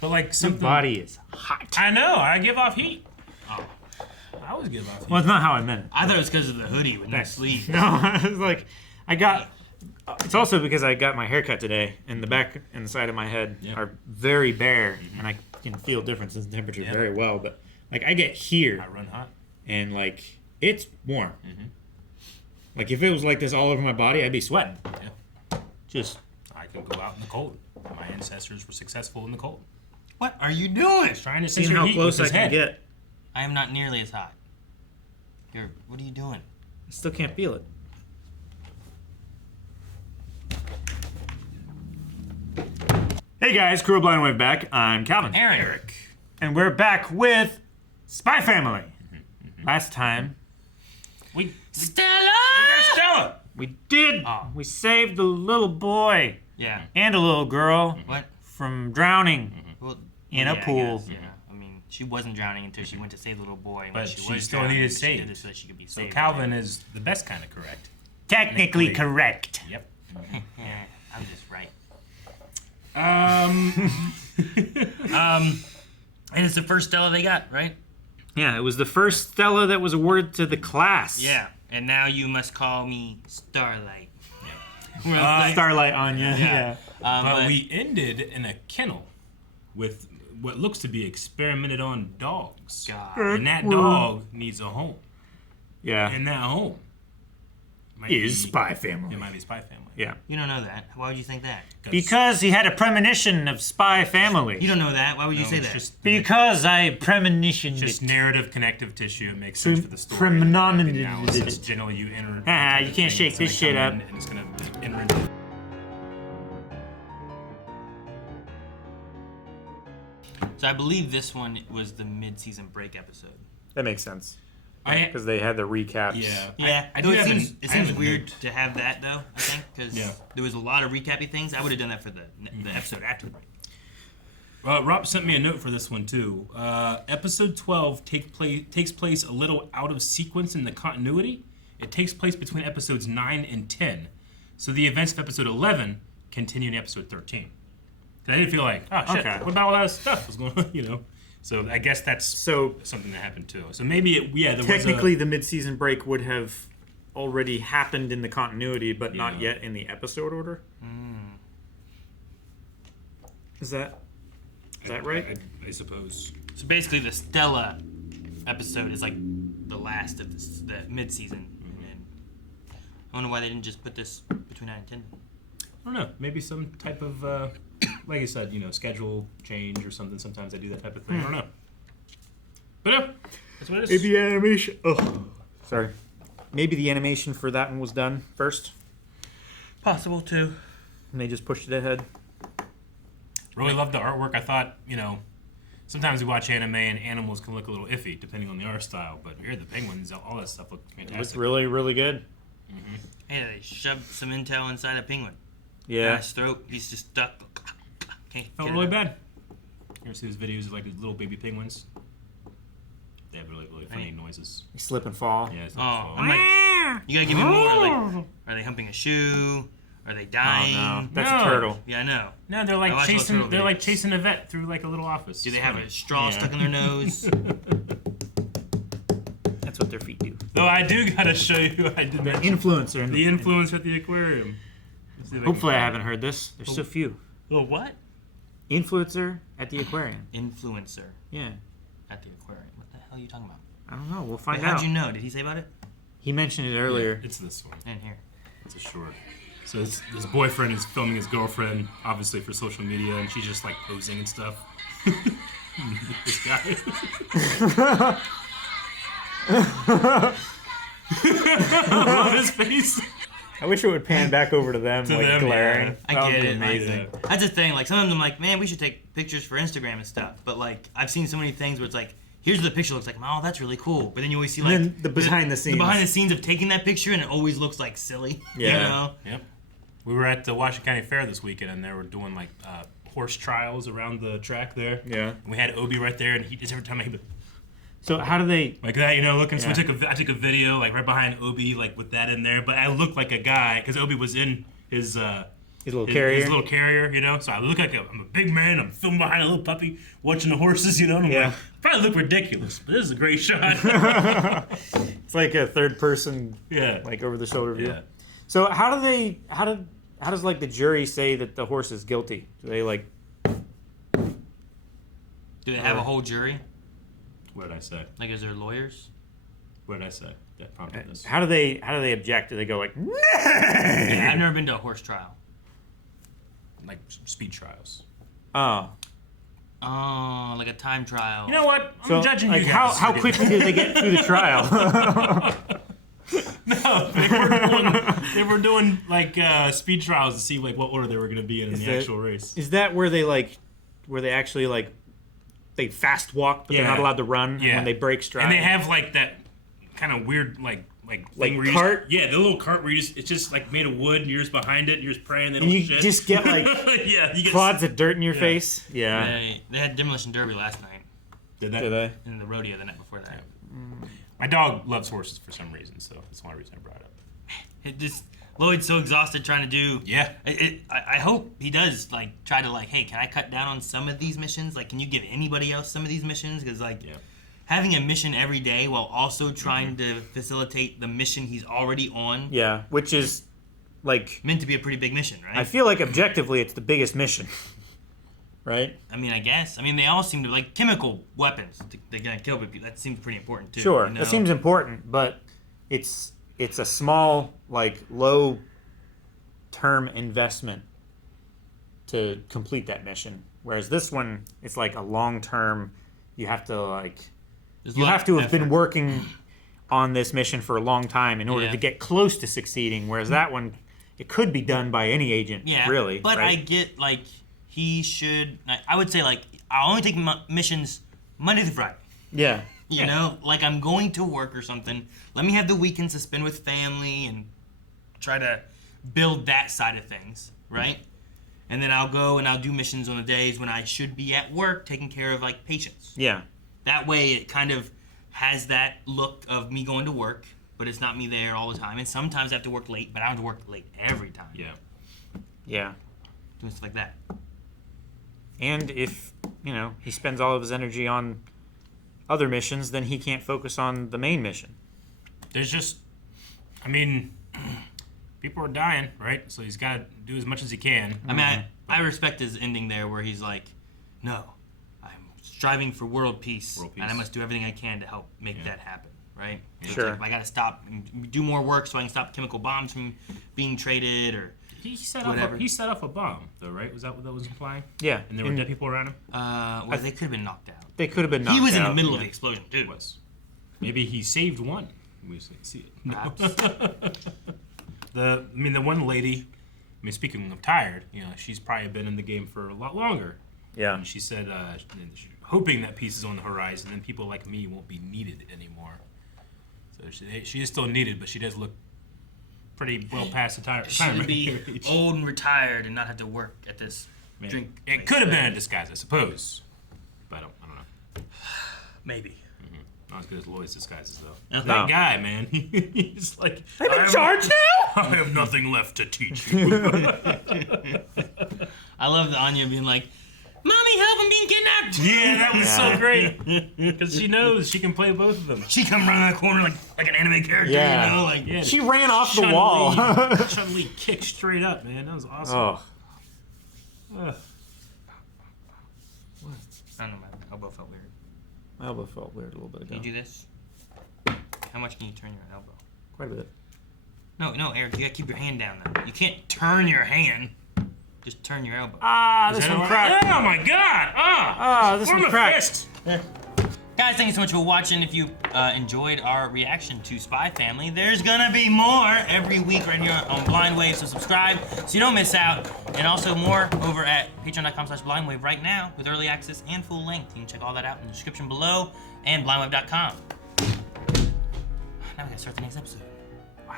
But like Your something. body is hot. I know. I give off heat. Oh, I always give off heat. Well, it's not how I meant it. I thought it was because of the hoodie with no sleeves. No, I was like, I got. It's also because I got my haircut today, and the back and the side of my head are very bare, and I can feel differences in temperature very well. But like, I get here, I run hot. and like, it's warm. Like, if it was like this all over my body, I'd be sweating. Yeah. Just. I could go out in the cold. My ancestors were successful in the cold. What are you doing? Trying to Seeing scissor how heat close with I his can head. get. I am not nearly as hot. What are you doing? I still can't feel it. Hey guys, Crew of Blind Wave back. I'm Calvin. Eric. And we're back with Spy Family. Last time, Stella! Stella! we did. We saved the little boy Yeah. and a little girl What? from drowning Well, in a I pool. guess, yeah. I mean, she wasn't drowning until she went to save the little boy. And But when she was still drowning, needed she saved. did it so she could be So saved. Calvin is the best kind of correct. Technically correct. Yep. Yeah, I'm just right. And it's the first Stella they got, right? Yeah, it was the first Stella that was awarded to the class. Yeah. And now you must call me Starlight. Starlight Anya. Yeah. But we ended in a kennel with what looks to be experimented on dogs. God. And that dog needs a home. Yeah. And that home Is Spy Family. It might be Spy Family. Yeah. You don't know that. Why would you think that? Because he had a premonition of Spy Family. You don't know that. Why would you say that? Because I premonitioned Just it. narrative connective tissue. It makes sense for the story. Premonitioned Analysis. it. Generally, you enter. Ah, you can't shake this shit up. And it's gonna enter into. So I believe this one was the mid-season break episode. That makes sense. I, Because they had the recaps. yeah. Yeah, I though do it have seems, an- it I have seems a weird note. to have that though. I think because Yeah. there was a lot of recappy things. I would have done that for the episode after the break. Rob sent me a note for this one too. Episode 12 takes place a little out of sequence in the continuity. It takes place between episodes 9 and 10. So the events of episode 11 continue in episode 13. 'Cause I didn't feel like, oh shit, Okay. what about all that stuff was going on, you know? So I guess that's So something that happened too. So maybe there technically the mid-season break would have already happened in the continuity, but not Yeah. yet in the episode order. Is that right? I suppose. So basically, the Stella episode is like the last of the mid-season. And then I don't know why they didn't just put this between 9 and 10. I don't know. Maybe some type of, like I said, schedule change or something. Sometimes I do that type of thing. I don't know. But yeah, that's what it is. Maybe the animation. Oh, sorry. Maybe the animation for that one was done first, Possible too. and they just pushed it ahead. Really loved the artwork. I thought, sometimes we watch anime and animals can look a little iffy depending on the art style, but here the penguins, all that stuff looked It was fantastic. really, really good. Hey, they shoved some intel inside a penguin. Yeah. Guy's throat. He's just stuck. Can't Felt get really it out. bad. You ever see those videos of like these little baby penguins? They have really, really funny noises. They slip and fall. Yeah, it's Oh, not I'm like, you gotta give me more. Like, are they humping a shoe? Are they dying? Oh, no. That's No. a turtle. Yeah, I know. No, they're I like watch those chasing. turtle They're like videos. chasing a vet through like a little office. Do they It's have funny. a straw stuck in their nose? That's what their feet do. Though I do gotta show you. I did The mention influencer. the influence at the aquarium. Let's see if I can Hopefully, I find haven't heard this. There's so few. Oh, what? Influencer at the aquarium. Influencer Yeah. at the aquarium. What the hell are you talking about? I don't know. We'll find How'd out. you know? Did he say about it? He mentioned it earlier. It's this one. Mm. In here. It's a short. So his boyfriend is filming his girlfriend, obviously for social media, and she's just like posing and stuff. This guy. I love his face. I wish it would pan back over to them, To like them, glaring. yeah. I That would get be it. amazing. Yeah. That's the thing. Like sometimes I'm like, man, we should take pictures for Instagram and stuff. But like, I've seen so many things where it's like, here's what the picture looks like. Oh, that's really cool. But then you always see like And then the behind the scenes. the behind the scenes of taking that picture, and it always looks like silly. Yeah. You know? Yep. We were at the Washington County Fair this weekend, and they were doing like horse trials around the track there. Yeah. And we had Obi right there, and he just every time he So how do they? like that, looking. So Yeah. I took a video like right behind Obi, like with that in there. But I looked like a guy because Obi was in his His little carrier. His little carrier, you know. So I look like I'm a big man. I'm filming behind a little puppy, watching the horses, you know. And I'm like, probably look ridiculous, but this is a great shot. It's like a third person, like over the shoulder view. Yeah. So how does like the jury say that the horse is guilty? Do they like? Do they have a whole jury? What did I say? Like, is there lawyers? What did I say? That prompted this. How do they object? Do they go like? Nah! Yeah, I've never been to a horse trial. Like speed trials. Oh. Oh, like a time trial. You know what? I'm judging like you guys. How quickly did they get through the trial? No, they were doing like speed trials to see like what order they were going to be in the actual race. Is that where they actually like they fast walk, but they're not allowed to run when they break stride? And they have like that kind of weird like thing where cart. The little cart where it's just like made of wood, and you're just behind it, and you're just praying they don't you shit. just get like you get clods of dirt in your face. Yeah. They had Demolition Derby last night. Did that? Did they? And the rodeo the night before that. My dog loves horses for some reason, so that's one reason I brought it up. It just Lloyd's so exhausted trying to do. Yeah. I hope he does like try to like, hey, can I cut down on some of these missions? Like, can you give anybody else some of these missions? Because like, having a mission every day while also trying to facilitate the mission he's already on. Yeah, which is like meant to be a pretty big mission, right? I feel like objectively it's the biggest mission. Right? I mean, I guess. I mean, they all seem to like chemical weapons. They're gonna kill people. That seems pretty important too. Sure, you know? that seems important, but it's a small, like low term investment to complete that mission. Whereas this one, it's like a long term. You have to like you have to have been working on this mission for a long time in order to get close to succeeding. Whereas that one, it could be done by any agent. Yeah, really. But right? I get like. He should. I would say like I'll only take missions Monday through Friday. Yeah. You know, like I'm going to work or something. Let me have the weekends to spend with family and try to build that side of things, right? And then I'll go and I'll do missions on the days when I should be at work taking care of like patients. Yeah. That way it kind of has that look of me going to work, but it's not me there all the time. And sometimes I have to work late, but I don't have to work late every time. Yeah. Yeah. Doing stuff like that. And if, he spends all of his energy on other missions, then he can't focus on the main mission. There's just, people are dying, right? So he's got to do as much as he can. I mean, I respect his ending there where he's like, no, I'm striving for world peace, and I must do everything I can to help make that happen, right? So sure. Like, I got to stop and do more work so I can stop chemical bombs from being traded or He set off a bomb, though, right? Was that what that was implying? Yeah. And there were dead people around him? They could have been knocked out. They could have been knocked out. He was in the middle of the explosion, too. He was. Maybe he saved one. We see it. No. The one lady, speaking of tired, she's probably been in the game for a lot longer. Yeah. And she said, hoping that peace is on the horizon, and people like me won't be needed anymore. So she is still needed, but she does look pretty well past the time. She should be old and retired and not have to work at this drink. It could have been a disguise, I suppose. But I don't know. Maybe. Not as good as Lloyd's disguises, though. Okay. That guy, man. He's like, I'm in charge now? I have nothing left to teach you. I love the Anya being like, Mommy, help, I'm being kidnapped! Yeah, that was so great. Because she knows she can play both of them. She come around the corner like an anime character, Yeah. Yeah. She ran off the wall. Chun-Li kicked straight up, man. That was awesome. Oh. Ugh. I don't know, my elbow felt weird. My elbow felt weird a little bit ago. Can you do this? How much can you turn your elbow? Quite a bit. No, Eric, you gotta keep your hand down though. You can't turn your hand. Just turn your elbow. This one cracked. Oh my god! This one cracked. Guys, thank you so much for watching. If you enjoyed our reaction to Spy Family, there's gonna be more every week right here on Blind Wave, so subscribe so you don't miss out. And also more over at patreon.com/blindwave right now with early access and full length. You can check all that out in the description below and blindwave.com. Now we gotta start the next episode.